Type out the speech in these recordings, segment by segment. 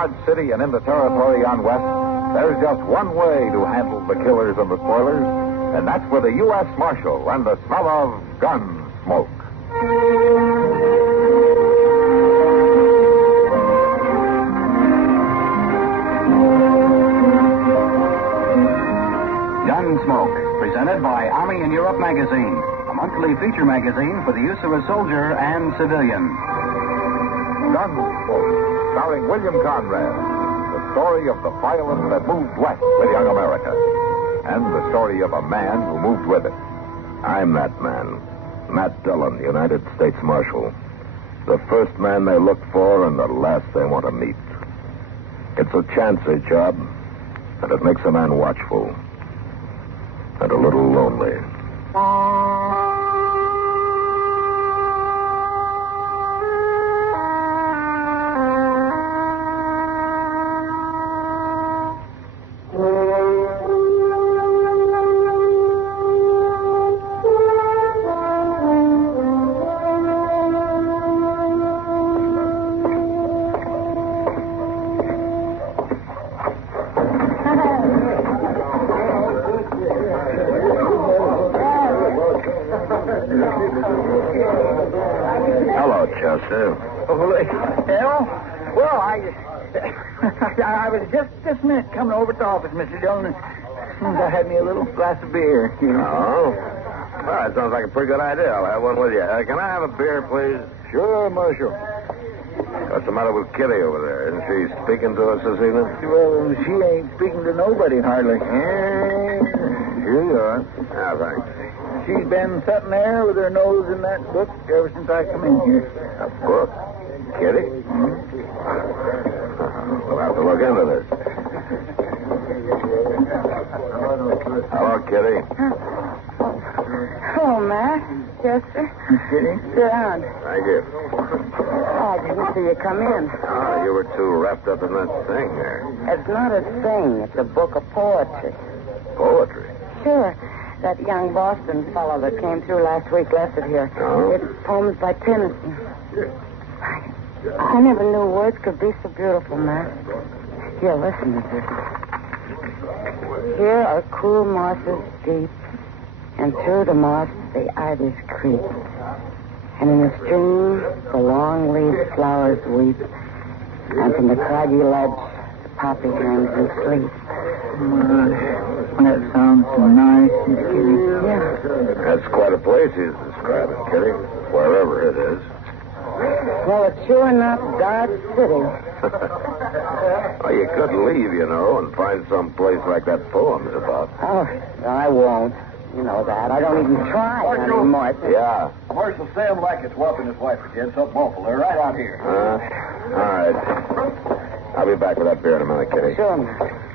Dodge City and into territory on west, there's just one way to handle the killers and the spoilers, and that's with a U.S. Marshal and the smell of Gunsmoke. Gunsmoke, presented by Army in Europe magazine, a monthly feature magazine for the use of a soldier and civilian. Gunsmoke, starring William Conrad, the story of the violence that moved west with young America, and the story of a man who moved with it. I'm that man, Matt Dillon, United States Marshal. The first man they look for and the last they want to meet. It's a chancy job, and it makes a man watchful and a little lonely. Hello, Chester. Well, I was just this minute coming over to the office, Mr. Dillon, and I had me a little glass of beer. Oh? Well, that sounds like a pretty good idea. I'll have one with you. Can I have a beer, please? Sure, Marshal. What's the matter with Kitty over there? Isn't she speaking to us this evening? Well, she ain't speaking to nobody, hardly. Here you are. Ah, thanks. She's been sitting there with her nose in that book ever since I come in here. A book? Kitty? We'll have to look into this. Hello, Kitty. Hello, Matt. Chester. Kitty? Sit down. Thank you. Oh, I didn't see you come in. Oh, you were too wrapped up in that thing there. It's not a thing. It's a book of poetry. Poetry? Sure. That young Boston fellow that came through last week left it here. Oh? It's poems by Tennyson. I never knew words could be so beautiful, Matt. Here, listen to this. Here are cool mosses deep, and through the moss the ivys creep. And in the stream the long-leaved flowers weep, and from the craggy ledge the poppy hangs in sleep. That sounds so nice, Kitty. Yeah. That's quite a place he's describing, Kitty. Wherever it is. Well, it's sure not Dodge City. Well, you could leave, you know, and find some place like that poem's about. Oh, I won't. You know that. I don't even try anymore. Yeah. Marshal Sam Lackett's whopping his wife again. Something awful. They're right out here. All right. I'll be back with that beer in a minute, Kitty. Sure, Matt.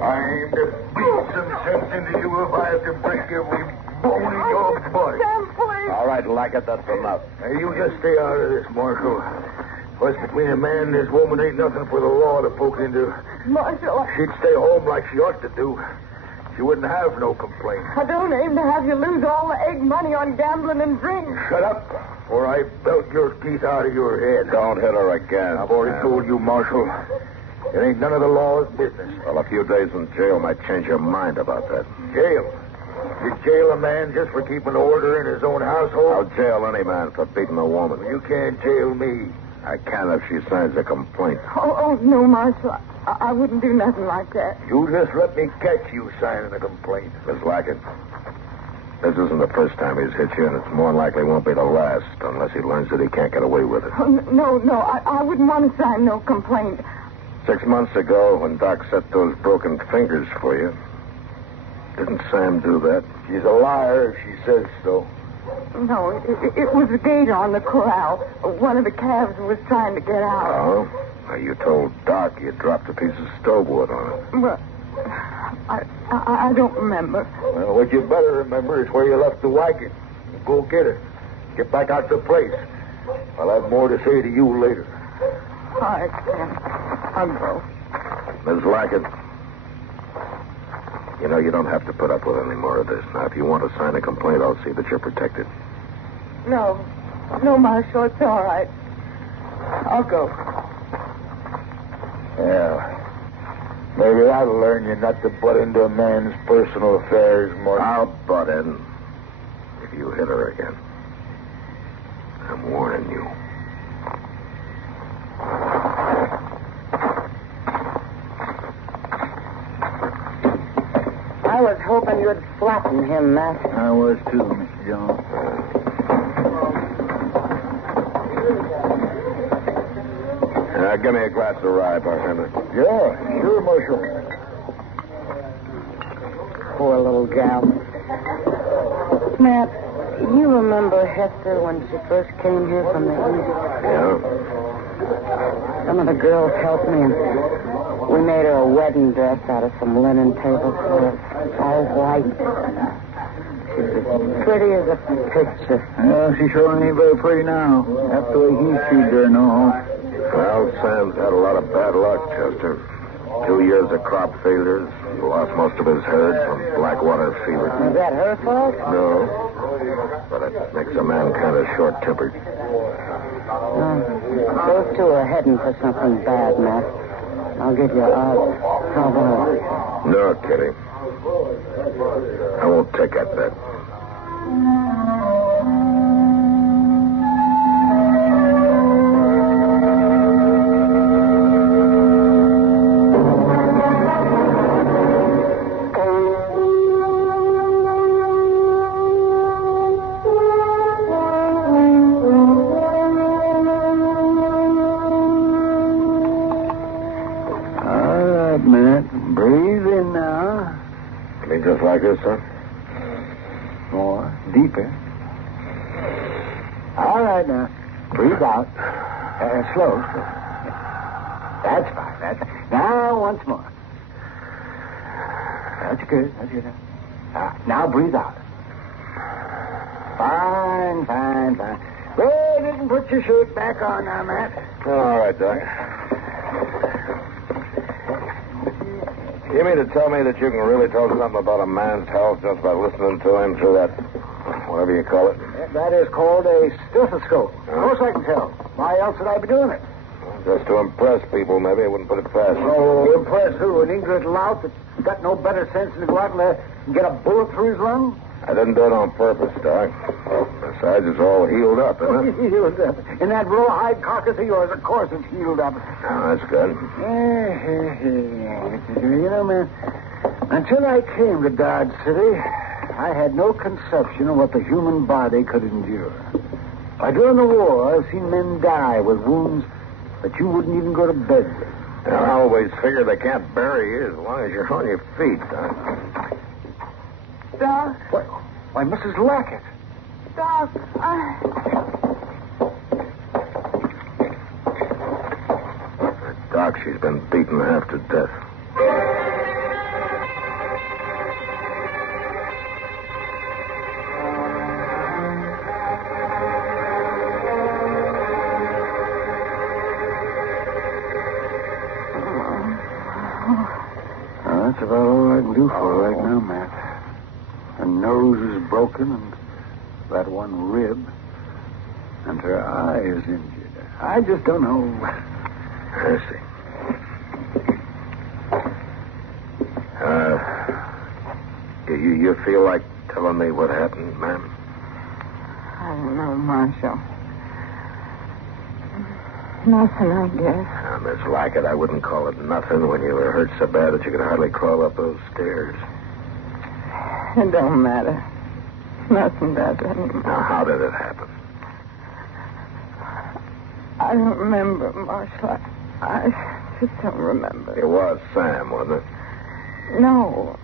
I'm to beat some sense into you if I have to break every bone in your body. Sam, please. All right, Lackett, that's enough. Now, you just stay out of this, Marshal. What's between a man and his woman ain't nothing for the law to poke into. Marshal, She'd stay home like she ought to do. She wouldn't have no complaint. I don't aim to have you lose all the egg money on gambling and drink. Shut up, or I belt your teeth out of your head. Don't hit her again. I've already told you, Marshal. It ain't none of the law's business. Well, a few days in jail might change your mind about that. Jail? You jail a man just for keeping order in his own household? I'll jail any man for beating a woman. You can't jail me. I can if she signs a complaint. Oh, no, Marshal. I wouldn't do nothing like that. You just let me catch you signing a complaint. Miss Lackett, this isn't the first time he's hit you, and it's more than likely won't be the last unless he learns that he can't get away with it. Oh, no, I wouldn't want to sign no complaint. 6 months ago, when Doc set those broken fingers for you, didn't Sam do that? She's a liar if she says so. No, it was a gator on the corral. One of the calves was trying to get out. Oh? Now, you told Doc you dropped a piece of stove wood on it. Well, I don't remember. Well, what you better remember is where you left the wagon. Go get it. Get back out to the place. I'll have more to say to you later. All right, Sam. I'll go. Miss Lackett, you know, you don't have to put up with any more of this. Now, if you want to sign a complaint, I'll see that you're protected. No, Marshal, it's all right. I'll go. Yeah. Maybe that'll learn you not to butt into a man's personal affairs, Marshal. I'll butt in if you hit her again. I'm warning you. I was hoping you'd flatten him, Matt. I was too, Mr. Jones. Give me a glass of rye, bartender. Yeah, sure, Marshal. Poor little gal. Matt, you remember Hester when she first came here from the East? Yeah? Some of the girls helped me, and we made her a wedding dress out of some linen tablecloths, all white. She's as pretty as a picture. Well, she sure ain't very pretty now. After the way he treated her, no. Well, Sam's had a lot of bad luck, Chester. 2 years of crop failures. He lost most of his herd from blackwater fever. Is that her fault? No. But it makes a man kind of short-tempered. Those two are heading for something bad, Matt. I'll give you odds. How about it? No, Kitty. I won't take that bet. Just like this, son? More. Deeper. All right, now. Breathe out. Slow. That's fine. Now, once more. That's good. Now, breathe out. Fine. Well, you can put your shirt back on now, Matt. All right, Doc. You mean to tell me that you can really tell something about a man's health just by listening to him through that, whatever you call it? That is called a stethoscope. Of course I can tell. Why else would I be doing it? Just to impress people, maybe. I wouldn't put it past you. Oh, impress who? An ignorant lout that's got no better sense than to go out and get a bullet through his lung? I didn't do it on purpose, Doc. Besides, it's all healed up, isn't it? Healed up. In that rawhide carcass of yours, of course it's healed up. Oh, that's good. You know, man, until I came to Dodge City, I had no conception of what the human body could endure. Why, during the war, I've seen men die with wounds that you wouldn't even go to bed with. And I always figure they can't bury you as long as you're on your feet, Doc. Doc? Why, Mrs. Lackett. Doc, Doc, she's been beaten half to death. That's about all I can do for her right now, Matt. Her nose is broken, and that one rib, and her eye is injured. I just don't know. I see. You feel like telling me what happened, ma'am? I don't know, Marshal. Nothing, I guess. Now, Miss Lackett, I wouldn't call it nothing when you were hurt so bad that you could hardly crawl up those stairs. It don't matter. Nothing does anymore. Now, how did it happen? I don't remember, Marshal. I just don't remember. It was Sam, wasn't it? No.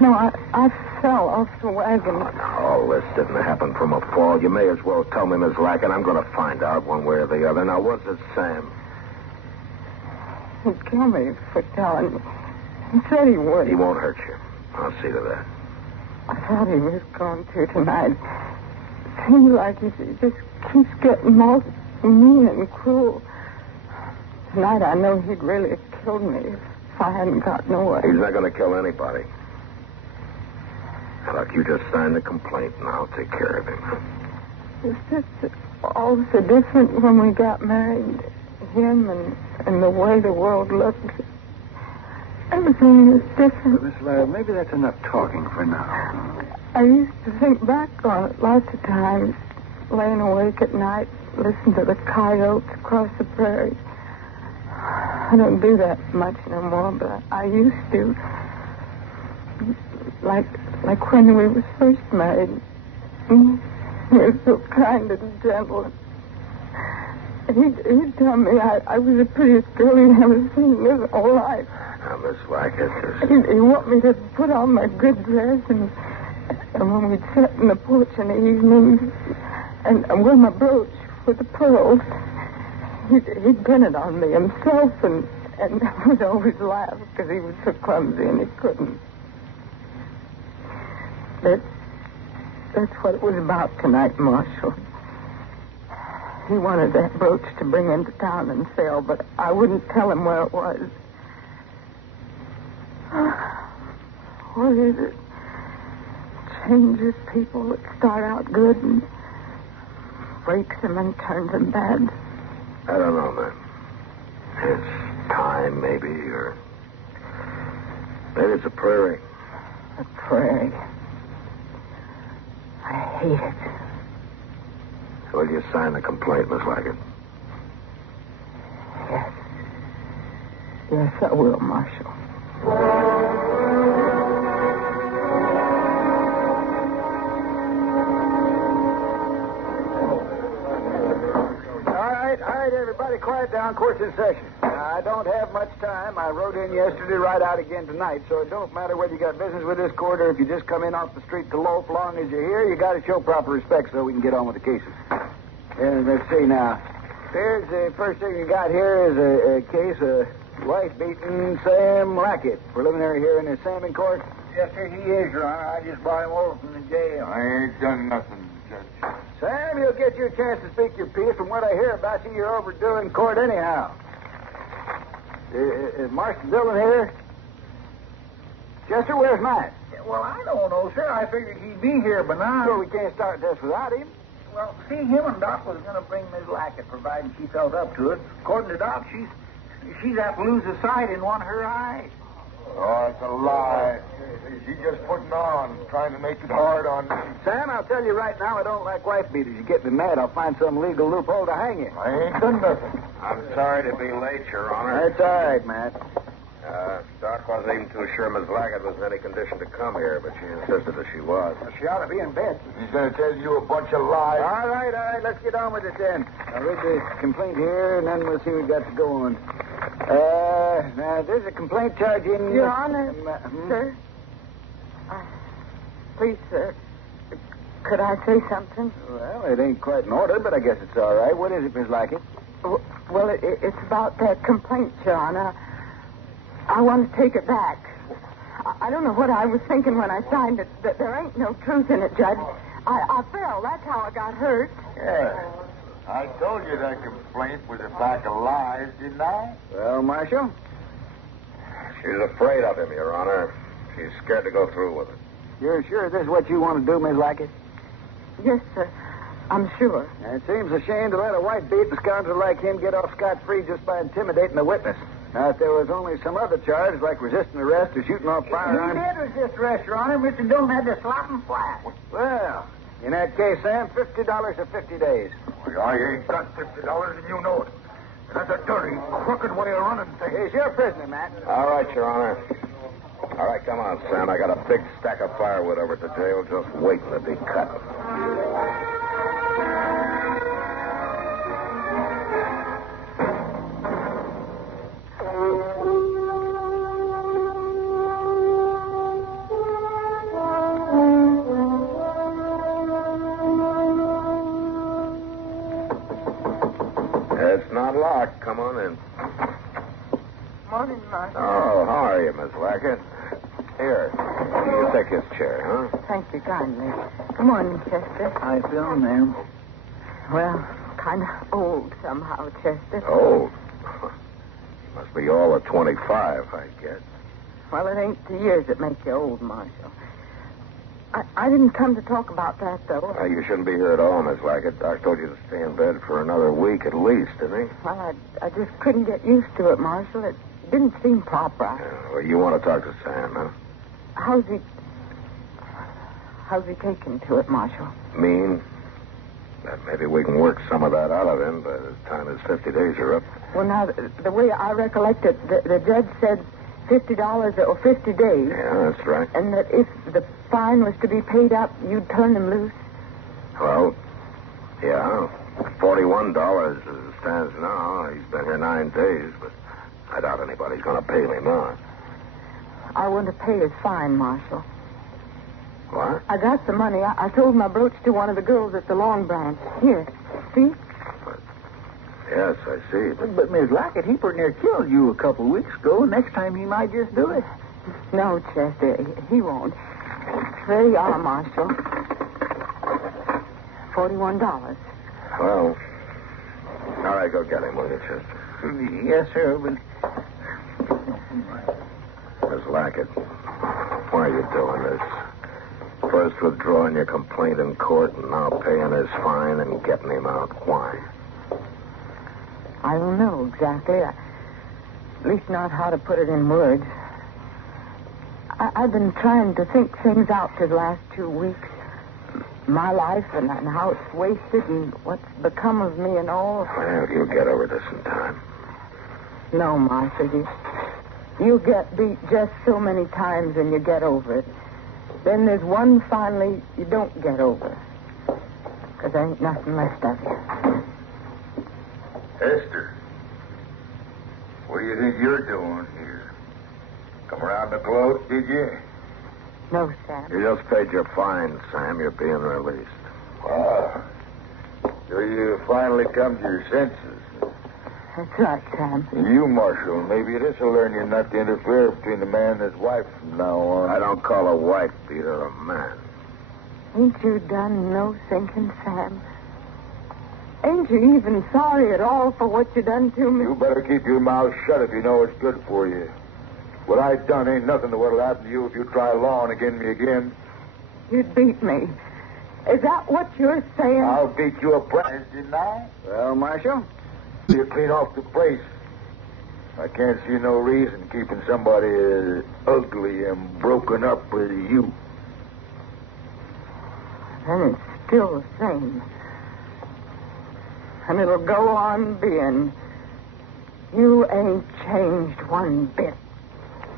No, I fell off the wagon. Oh, now, all this didn't happen from a fall. You may as well tell me, Miss Lackett. I'm going to find out one way or the other. Now, was it Sam? He'd kill me for telling me. He said he would. He won't hurt you. I'll see to that. I thought he was going to tonight. It seems like he just keeps getting more mean and cruel. Tonight I know he'd really have killed me if I hadn't gotten away. He's not going to kill anybody. Now, look, you just sign the complaint, and I'll take care of him. It's just all so different when we got married. Him and the way the world looked. Everything was different. Miss Lara, maybe that's enough talking for now. I used to think back on it lots of times, laying awake at night, listening to the coyotes across the prairie. I don't do that much no more, but I used to. Like when we were first married. He was so kind and gentle. He'd tell me I was the prettiest girl he'd ever seen in his whole life. Now, Miss Wackett, He'd want me to put on my good dress and when we'd sit in the porch in the evenings and wear my brooch with the pearls, he'd pin it on me himself and would always laugh because he was so clumsy and he couldn't. That's what it was about tonight, Marshal. He wanted that brooch to bring into town and sell, but I wouldn't tell him where it was. What is it? Changes people that start out good and breaks them and turns them bad. I don't know, man. It's time, maybe, or maybe it's a prairie. A prairie. I hate it. Will you sign the complaint, Miss Wackett? Yes. Yes, I will, Marshal. All right, everybody, quiet down. Court's in session. I don't have much time. I rode in yesterday, ride out again tonight, so it don't matter whether you got business with this court or if you just come in off the street to loaf. Long as you're here, you got to show proper respect so we can get on with the cases. And let's see now. Here's the first thing you got here is a case of wife beating Sam Lackett. Preliminary hearing is Sam in court? Yes, sir, he is, Your Honor. I just brought him over from the jail. I ain't done nothing, Judge. Sam, you'll get your chance to speak your piece. From what I hear about you, you're overdoing court anyhow. Is Marshal Dillon here? Chester, where's Matt? Well, I don't know, sir. I figured he'd be here by now. Sure, we can't start this without him. Well, see, him and Doc was going to bring Miss Lackett, providing she felt up to it. According to Doc, she's have to lose the sight in one of her eyes. Oh, it's a lie. She's just putting on, trying to make it hard on me. Sam, I'll tell you right now, I don't like wife beaters. You get me mad, I'll find some legal loophole to hang you. I ain't done nothing. I'm sorry to be late, Your Honor. That's all right, Matt. Doc wasn't even too sure Miss Lackett was in any condition to come here, but she insisted that she was. She ought to be in bed. He's going to tell you a bunch of lies. All right, let's get on with it then. I'll read the complaint here, and then we'll see what we got to go on. Now, there's a complaint charging... Your Honor, sir. Please, sir. Could I say something? Well, it ain't quite in order, but I guess it's all right. What is it, Miss Lackett? Well, it's about that complaint, Your Honor. I want to take it back. I don't know what I was thinking when I signed it. That there ain't no truth in it, Judge. I fell. That's how I got hurt. Yeah. I told you that complaint was a pack of lies, didn't I? Well, Marshal? She's afraid of him, Your Honor. She's scared to go through with it. You're sure this is what you want to do, Miss Lackett? Yes, sir. I'm sure. It seems a shame to let a white-beaten scoundrel like him get off scot-free just by intimidating the witness. Now, if there was only some other charge, like resisting arrest or shooting off firearms... He did resist arrest, Your Honor. Mr. Dillon had to slap him flat. Well, in that case, Sam, $50 or 50 days. Well, I ain't got $50, and you know it. That's a dirty, crooked way of running things. He's your prisoner, Matt. All right, Your Honor. All right, come on, Sam. I got a big stack of firewood over at the jail just waiting to be cut. It's not locked. Come on in. Morning, Marshal. Oh, how are you, Miss Lackett? Here, you take this chair, huh? Thank you kindly. Good morning, Chester. I feel, ma'am. Well, kind of old somehow, Chester. Old? Must be all of 25, I guess. Well, it ain't the years that make you old, Marshal. I didn't come to talk about that, though. You shouldn't be here at all, Miss Lackett. Doc told you to stay in bed for another week at least, didn't he? Well, I just couldn't get used to it, Marshal. It didn't seem proper. Well, you want to talk to Sam, huh? How's he taking to it, Marshal? Mean? Maybe we can work some of that out of him by the time his 50 days are up. Well, now, the way I recollect it, the judge said $50 or 50 days. Yeah, that's right. And that if the fine was to be paid up, you'd turn him loose. Well, yeah. $41 as it stands now. He's been here 9 days, but I doubt anybody's going to pay him more. I want to pay his fine, Marshal. What? I got the money. I sold my brooch to one of the girls at the lawn branch. Here, see? Yes, I see. But Miss Lackett, he pretty near killed you a couple of weeks ago. Next time he might just do it. No, Chester, he won't. There you are, Marshal. $41. Well, all right, go get him, will you, Chester? Yes, sir, but... Miss Lackett, why are you doing this? First withdrawing your complaint in court and now paying his fine and getting him out. Why? I don't know exactly. At least not how to put it in words. I've been trying to think things out for the last 2 weeks. My life and how it's wasted and what's become of me and all. Well, you'll get over this in time. No, Martha, you get beat just so many times and you get over it. Then there's one finally you don't get over. Because there ain't nothing left of you. Esther, what do you think you're doing here? Come around the gloat, did you? No, Sam. You just paid your fine, Sam. You're being released. Wow. So you finally come to your senses. That's right, Sam. You, Marshal, maybe this will learn you not to interfere between a man and his wife from now on. I don't call a wife beater a man. Ain't you done no thinking, Sam? Ain't you even sorry at all for what you done to me? You better keep your mouth shut if you know it's good for you. What I done ain't nothing to what'll happen to you if you try lawing against me again. You'd beat me. Is that what you're saying? I'll beat you a prize, didn't I? Well, Marshal? You clean off the place. I can't see no reason keeping somebody as ugly and broken up as you. And it's still the same. And it'll go on being. You ain't changed one bit.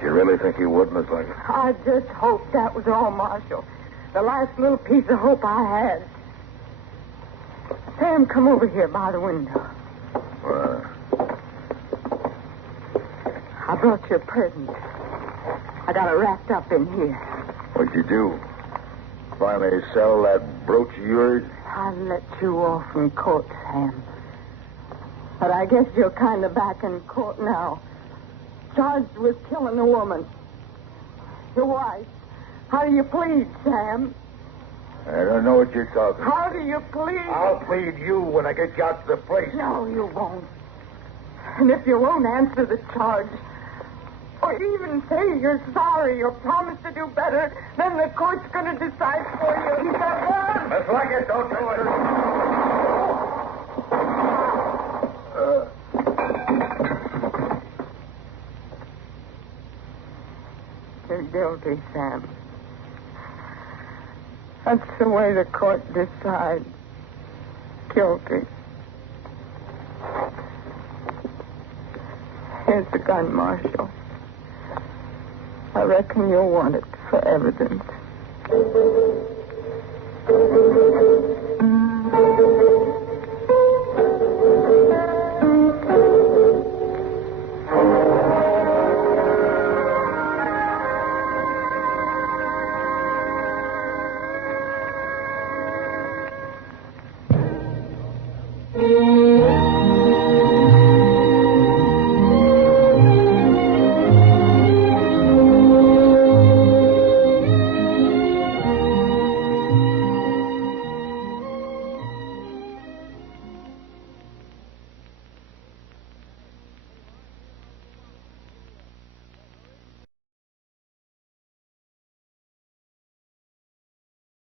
Do you really think he would, Miss Lackett? I just hoped that was all, Marshal. The last little piece of hope I had. Sam, come over here by the window. I brought you a present. I got it wrapped up in here. What'd you do? Finally sell that brooch of yours? I let you off in court, Sam. But I guess you're kind of back in court now. Charged with killing a woman. Your wife. How do you plead, Sam? I don't know what you're talking about. How do you plead? I'll plead you when I get you out to the place. No, you won't. And if you won't answer the charge, or even say you're sorry or promise to do better, then the court's going to decide for you. He's got a gun! Miss Lackett, don't do it. You're guilty, Sam. That's the way the court decides. Guilty. Here's the gun, Marshal. I reckon you'll want it for evidence.